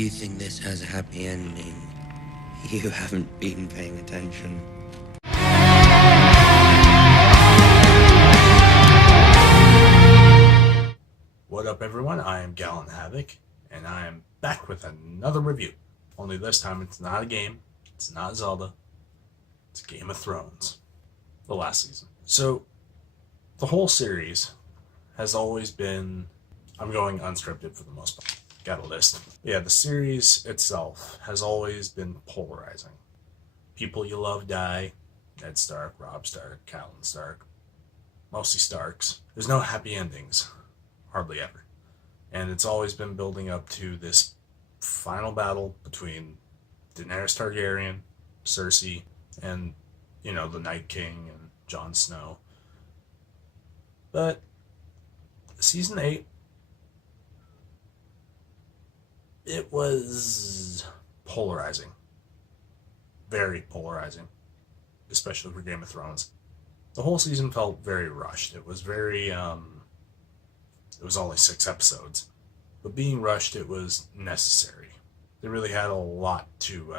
you think this has a happy ending, you haven't been paying attention. What up, everyone? I am Havoc, and I am back with another review. Only this time it's not a game, it's not Zelda, it's Game of Thrones, the last season. So, the whole series has always been, I'm going unscripted for the most part, got a list. Yeah, the series itself has always been polarizing. People you love die, Ned Stark, Robb Stark, Catelyn Stark, mostly Starks. There's no happy endings, hardly ever. And it's always been building up to this final battle between Daenerys Targaryen, Cersei, and, the Night King and Jon Snow. But season 8, it was polarizing. Very polarizing, especially for Game of Thrones. The whole season felt very rushed. It was very, it was only 6 episodes. But being rushed, it was necessary. They really had a lot to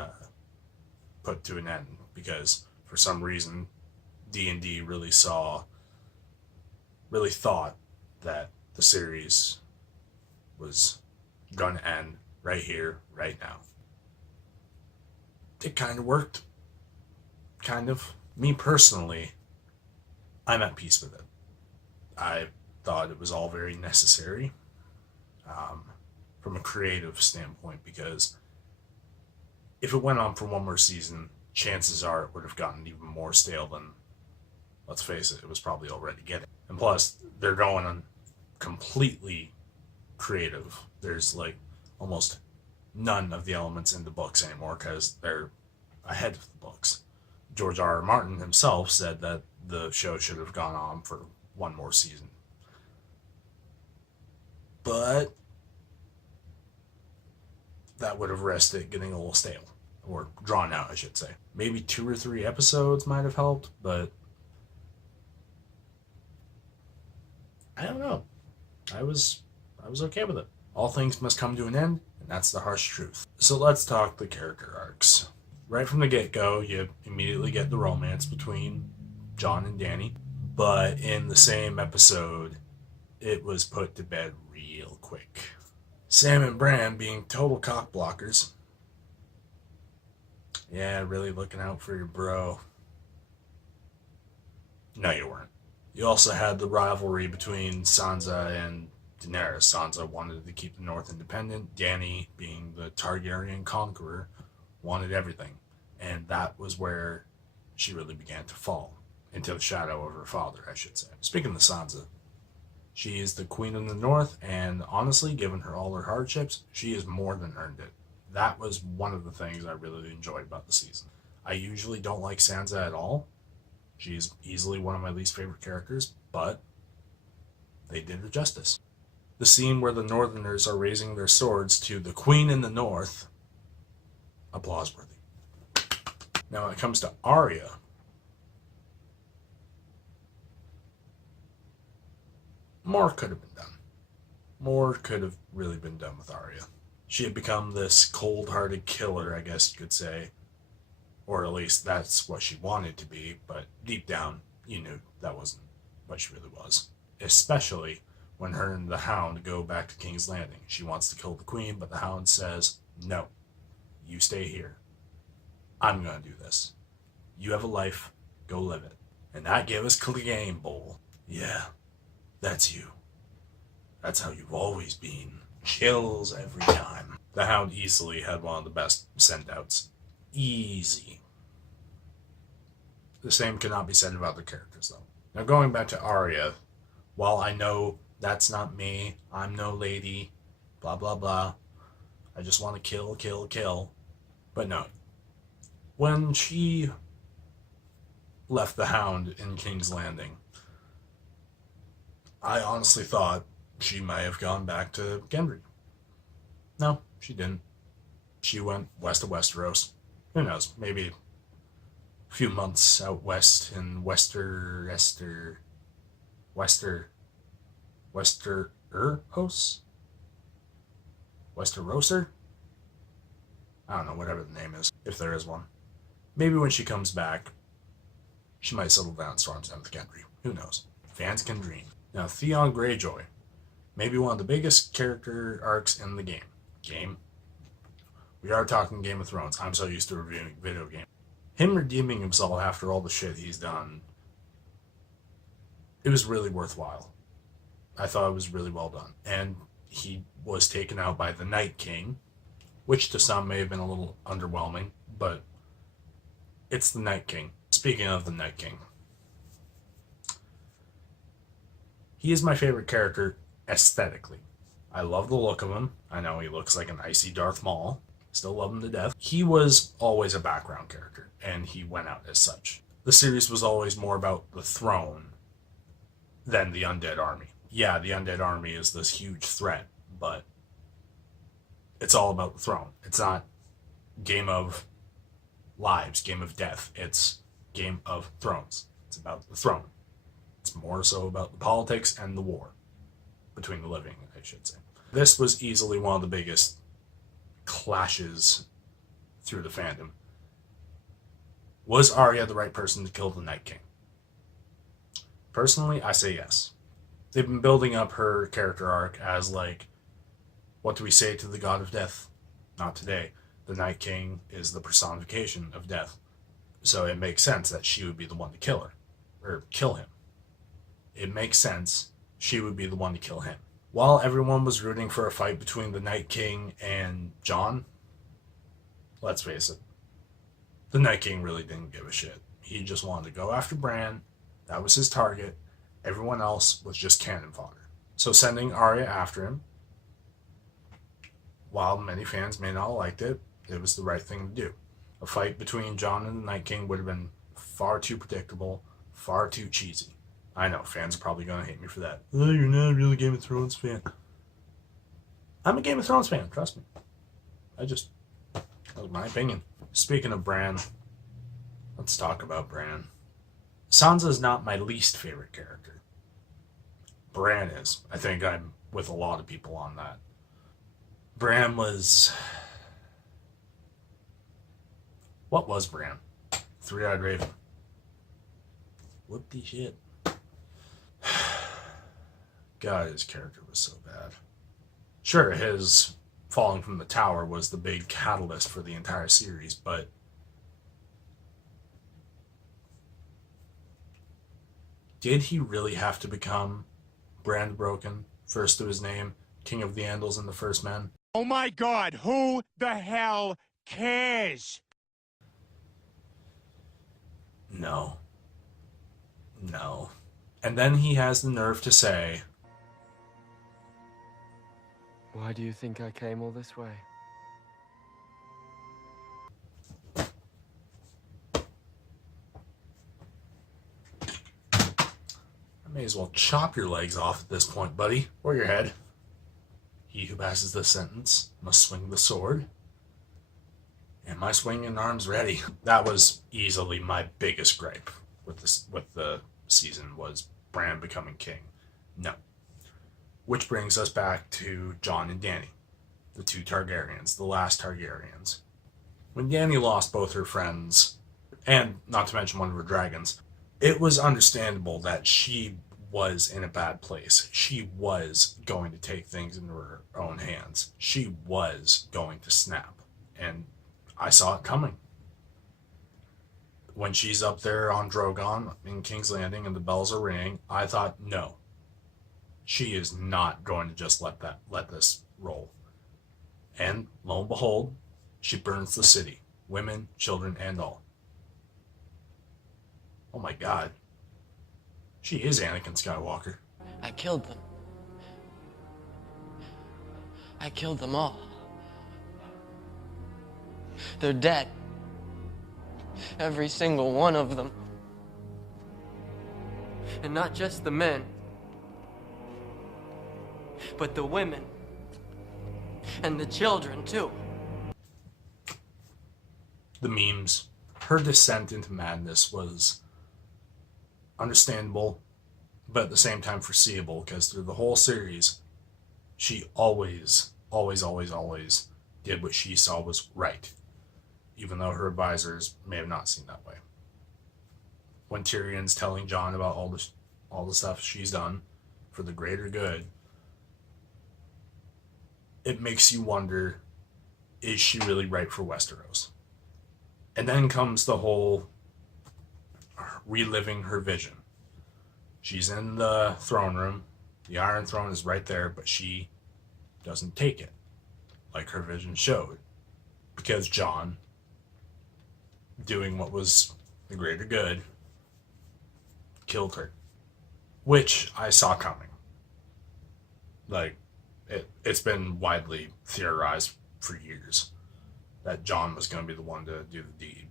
put to an end because for some reason D&D really thought that the series was going to end right here, right now. It kind of worked. Kind of. Me personally, I'm at peace with it. I thought it was all very necessary from a creative standpoint, because if it went on for one more season, chances are it would have gotten even more stale than, let's face it was probably already getting. And plus, they're going on completely creative. There's like almost none of the elements in the books anymore because they're ahead of the books. George R.R. Martin himself said that the show should have gone on for one more season. But that would have risked it getting a little stale. Or drawn out, I should say. Maybe 2 or 3 episodes might have helped, but I don't know. I was okay with it. All things must come to an end, and that's the harsh truth. So let's talk the character arcs. Right from the get-go, you immediately get the romance between Jon and Dany, but in the same episode, it was put to bed real quick. Sam and Bran being total cock blockers. Yeah, really looking out for your bro. No, you weren't. You also had the rivalry between Sansa and Daenerys. Sansa wanted to keep the North independent. Dany, being the Targaryen conqueror, wanted everything. And that was where she really began to fall into the shadow of her father, I should say. Speaking of Sansa, she is the queen of the North, and honestly, given her all her hardships, she has more than earned it. That was one of the things I really enjoyed about the season. I usually don't like Sansa at all. She is easily one of my least favorite characters, but they did her justice. The scene where the Northerners are raising their swords to the Queen in the North, applause-worthy. Now, when it comes to Arya, more could have been done. More could have really been done with Arya. She had become this cold-hearted killer, I guess you could say. Or at least that's what she wanted to be, but deep down, you knew that wasn't what she really was. Especially when her and the Hound go back to King's Landing. She wants to kill the Queen, but the Hound says, no, you stay here. I'm going to do this. You have a life, go live it. And that gave us Clegane Bowl. Yeah, that's you. That's how you've always been. Chills every time. The Hound easily had one of the best send-outs. Easy. The same cannot be said about the characters, though. Now, going back to Arya, while I know that's not me, I'm no lady, blah, blah, blah, I just want to kill, kill, kill. But no. When she left the Hound in King's Landing, I honestly thought she might have gone back to Gendry. No, she didn't. She went west of Westeros. Who knows? Maybe a few months out west in Westeros? Westeroser? I don't know, whatever the name is, if there is one. Maybe when she comes back, she might settle down Storm's End with Gendry. Who knows? Fans can dream. Now, Theon Greyjoy, maybe one of the biggest character arcs in the game. We are talking Game of Thrones. I'm so used to reviewing video games. Him redeeming himself after all the shit he's done, it was really worthwhile. I thought it was really well done. And he was taken out by the Night King, which to some may have been a little underwhelming, but it's the Night King. Speaking of the Night King, he is my favorite character aesthetically. I love the look of him. I know he looks like an icy Darth Maul. Still love him to death. He was always a background character, and he went out as such. The series was always more about the throne than the undead army. Yeah, the undead army is this huge threat, but it's all about the throne. It's not Game of Lives, Game of Death. It's Game of Thrones. It's about the throne. It's more so about the politics and the war between the living, I should say. This was easily one of the biggest clashes through the fandom. Was Arya the right person to kill the Night King? Personally, I say yes. They've been building up her character arc as like, what do we say to the god of death? Not today. The Night King is the personification of death. So it makes sense that she would be the one to kill her. Or kill him. It makes sense she would be the one to kill him. While everyone was rooting for a fight between the Night King and Jon, let's face it, the Night King really didn't give a shit. He just wanted to go after Bran. That was his target. Everyone else was just cannon fodder. So sending Arya after him, while many fans may not have liked it, it was the right thing to do. A fight between Jon and the Night King would have been far too predictable, far too cheesy. I know, fans are probably going to hate me for that. Oh, you're not a real Game of Thrones fan. I'm a Game of Thrones fan, trust me. That was my opinion. Speaking of Bran, let's talk about Bran. Sansa's not my least favorite character. Bran is. I think I'm with a lot of people on that. Bran was... What was Bran? Three-eyed raven. What the shit? God, his character was so bad. Sure, his falling from the tower was the big catalyst for the entire series, but did he really have to become Brand Broken, first to his name, King of the Andals and the First Men? Oh my God, who the hell cares? No. And then he has the nerve to say, why do you think I came all this way? I may as well chop your legs off at this point, buddy, or your head. He who passes this sentence must swing the sword. And my swinging arm's ready. That was easily my biggest gripe with the season, was Bran becoming king. No. Which brings us back to Jon and Dany, the two Targaryens, the last Targaryens. When Dany lost both her friends, and not to mention one of her dragons, it was understandable that she was in a bad place. She was going to take things into her own hands. She was going to snap. And I saw it coming. When she's up there on Drogon in King's Landing and the bells are ringing, I thought, no. She is not going to just let this roll. And lo and behold, she burns the city. Women, children, and all. Oh my God. She is Anakin Skywalker. I killed them. I killed them all. They're dead. Every single one of them. And not just the men, but the women. And the children, too. The memes. Her descent into madness was understandable, but at the same time foreseeable, because through the whole series, she always did what she saw was right. even though her advisors may have not seen that way. When Tyrion's telling Jon about all the stuff she's done for the greater good, it makes you wonder, is she really right for Westeros? And then comes the whole reliving her vision. She's in the throne room. The Iron Throne is right there, but she doesn't take it, like her vision showed. Because Jon, doing what was the greater good, killed her. Which I saw coming. Like, it's been widely theorized for years that Jon was going to be the one to do the deed.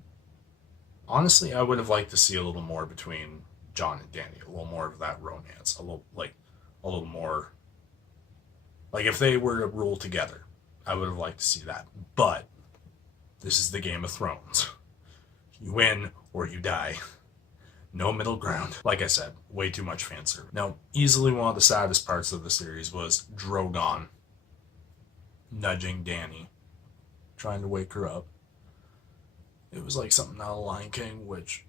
Honestly, I would have liked to see a little more between Jon and Dany, a little more of that romance, a little more, like if they were to rule together, I would have liked to see that. But this is the Game of Thrones. You win or you die. No middle ground. Like I said, way too much fan service. Now, easily one of the saddest parts of the series was Drogon nudging Dany, trying to wake her up. It was like something out of Lion King, which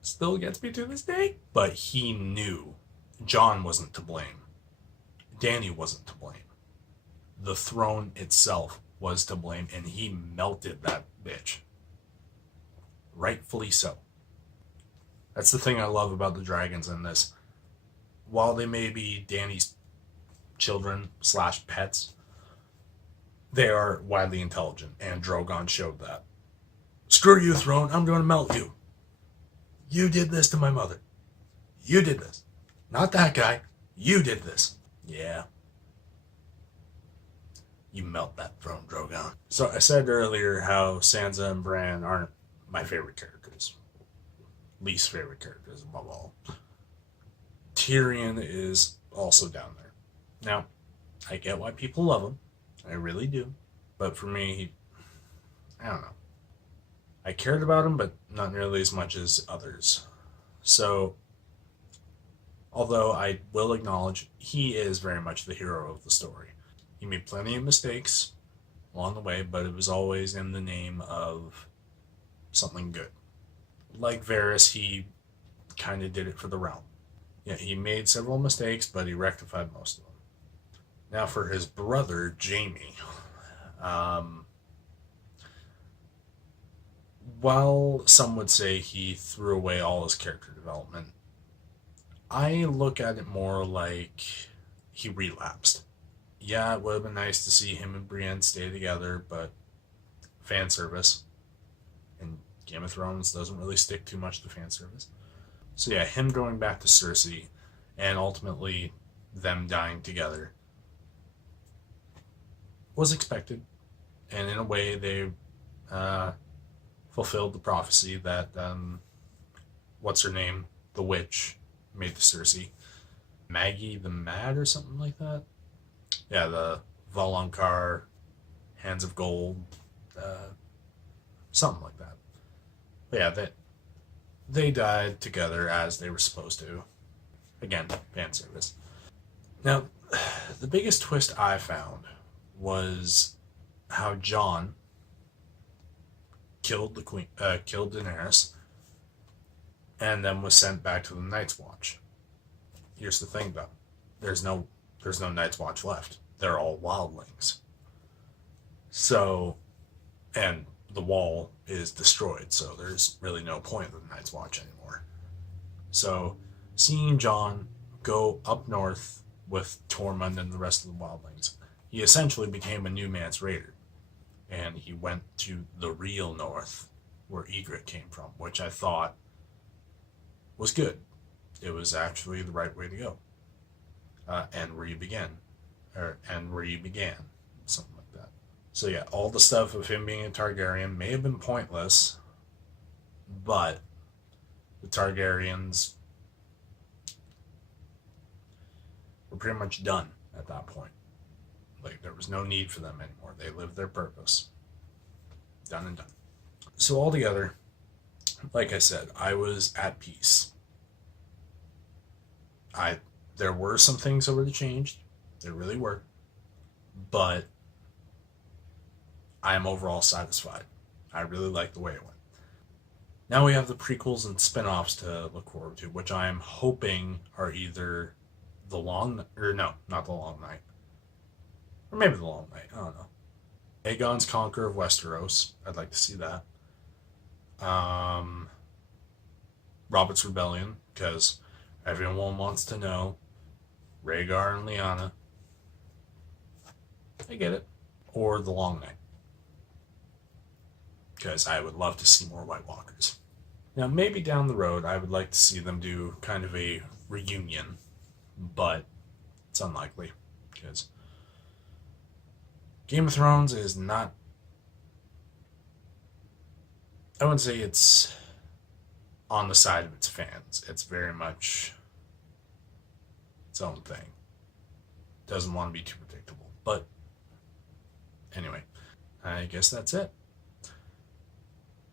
still gets me to this day. But he knew Jon wasn't to blame. Dany wasn't to blame. The throne itself was to blame, and he melted that bitch. Rightfully so. That's the thing I love about the dragons in this. While they may be Dany's children / pets, they are widely intelligent, and Drogon showed that. Screw you, throne, I'm going to melt you. You did this to my mother. You did this. Not that guy. You did this. Yeah. You melt that throne, Drogon. So I said earlier how Sansa and Bran aren't my favorite characters. Least favorite characters above all. Tyrion is also down there. Now, I get why people love him. I really do. But for me, I don't know. I cared about him, but not nearly as much as others. So, although I will acknowledge he is very much the hero of the story. He made plenty of mistakes along the way, but it was always in the name of something good. Like Varys, he kind of did it for the realm. Yeah, he made several mistakes, but he rectified most of them. Now for his brother, Jaime. While some would say he threw away all his character development, I look at it more like he relapsed. Yeah, it would have been nice to see him and Brienne stay together, but fan service. And Game of Thrones doesn't really stick too much to fan service. So yeah, him going back to Cersei, and ultimately them dying together, was expected. And in a way, they fulfilled the prophecy that, what's her name? The witch made to Cersei. Maggie the Mad or something like that? Yeah, the Valonqar, Hands of Gold, something like that. But yeah, they died together as they were supposed to. Again, fan service. Now, the biggest twist I found was how Jon killed the queen, killed Daenerys, and then was sent back to the Night's Watch. Here's the thing, though: there's no Night's Watch left. They're all wildlings. So, and the wall is destroyed, so there's really no point of the Night's Watch anymore. So, seeing Jon go up north with Tormund and the rest of the wildlings, he essentially became a new man's raider. And he went to the real north, where Ygritte came from, which I thought was good. It was actually the right way to go. And where you began. Something like that. So yeah, all the stuff of him being a Targaryen may have been pointless, but the Targaryens were pretty much done at that point. Like, there was no need for them anymore. They lived their purpose. Done and done. So altogether, like I said, I was at peace. There were some things that were changed. There really were. But I am overall satisfied. I really like the way it went. Now we have the prequels and spin-offs to look forward to, which I'm hoping are either The Long... or no, not The Long Night. Or maybe The Long Night. I don't know. Aegon's Conqueror of Westeros. I'd like to see that. Robert's Rebellion, because everyone wants to know Rhaegar and Lyanna. I get it. Or The Long Night, because I would love to see more White Walkers. Now, maybe down the road, I would like to see them do kind of a reunion, but it's unlikely, because Game of Thrones is not... I wouldn't say it's on the side of its fans. It's very much its own thing. Doesn't want to be too predictable. But anyway, I guess that's it.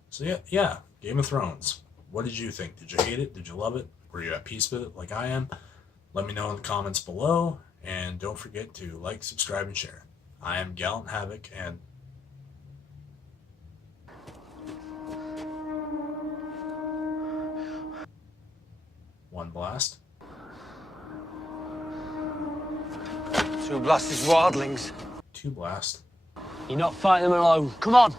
So yeah, Game of Thrones. What did you think? Did you hate it? Did you love it? Were you at peace with it like I am? Let me know in the comments below. And don't forget to like, subscribe, and share. I am Gallant Havoc, and one blast. Two blasted wildlings. Two blast. You're not fighting them alone. Come on.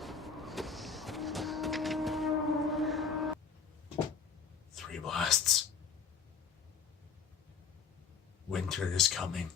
Three blasts. Winter is coming.